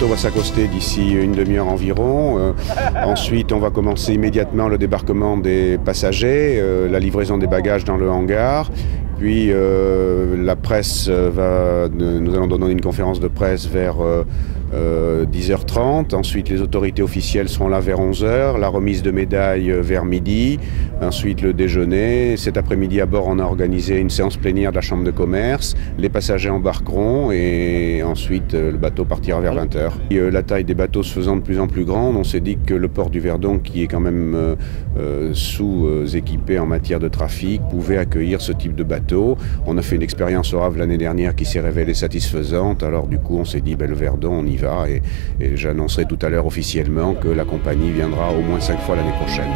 bateau va s'accoster d'ici une demi-heure environ. Ensuite, on va commencer immédiatement le débarquement des passagers, la livraison des bagages dans le hangar. Puis la presse nous allons donner une conférence de presse vers 10h30. Ensuite, les autorités officielles seront là vers 11h. La remise de médailles vers midi. Ensuite, le déjeuner. Cet après-midi, à bord, on a organisé une séance plénière de la Chambre de commerce. Les passagers embarqueront et ensuite, le bateau partira vers 20h. La taille des bateaux se faisant de plus en plus grande, on s'est dit que le port du Verdon, qui est quand même sous-équipé en matière de trafic, pouvait accueillir ce type de bateau. On a fait une expérience au Havre l'année dernière qui s'est révélée satisfaisante. Alors du coup, on s'est dit, le Verdon, on y va. Et j'annoncerai tout à l'heure officiellement que la compagnie viendra au moins 5 fois l'année prochaine.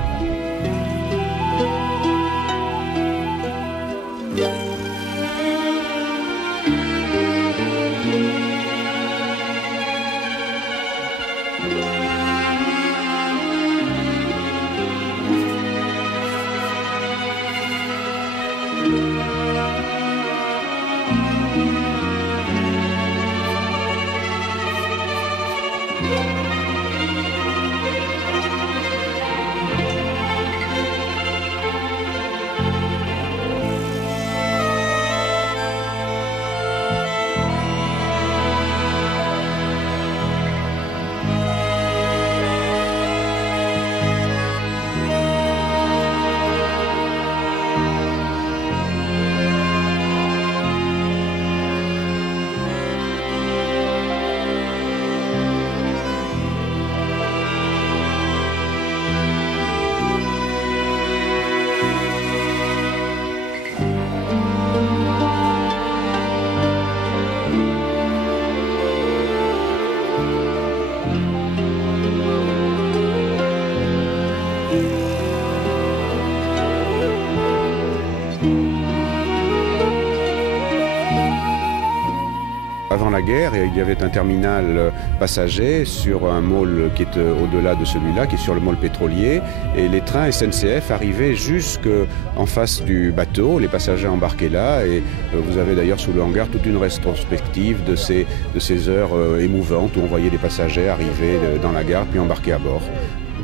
Avant la guerre, il y avait un terminal passager sur un môle qui est au-delà de celui-là, qui est sur le môle pétrolier. Et les trains SNCF arrivaient jusqu'en face du bateau. Les passagers embarquaient là. Et vous avez d'ailleurs sous le hangar toute une rétrospective de ces heures émouvantes où on voyait les passagers arriver dans la gare puis embarquer à bord.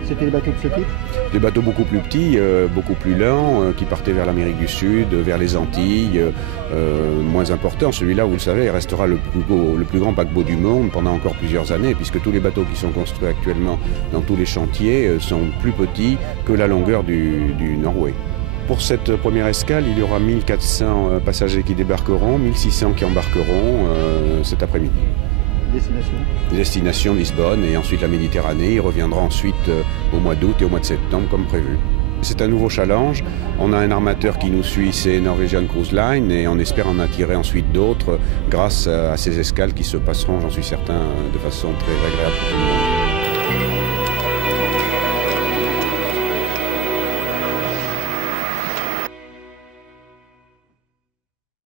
C'était des bateaux de ce type? Des bateaux beaucoup plus petits, beaucoup plus lents, qui partaient vers l'Amérique du Sud, vers les Antilles, moins importants. Celui-là, vous le savez, restera le plus grand paquebot du monde pendant encore plusieurs années, puisque tous les bateaux qui sont construits actuellement dans tous les chantiers sont plus petits que la longueur du Norway. Pour cette première escale, il y aura 1400 passagers qui débarqueront, 1600 qui embarqueront cet après-midi. Destination Lisbonne et ensuite la Méditerranée. Il reviendra ensuite au mois d'août et au mois de septembre comme prévu. C'est un nouveau challenge. On a un armateur qui nous suit, c'est Norwegian Cruise Line, et on espère en attirer ensuite d'autres grâce à ces escales qui se passeront, j'en suis certain, de façon très agréable pour tout le monde.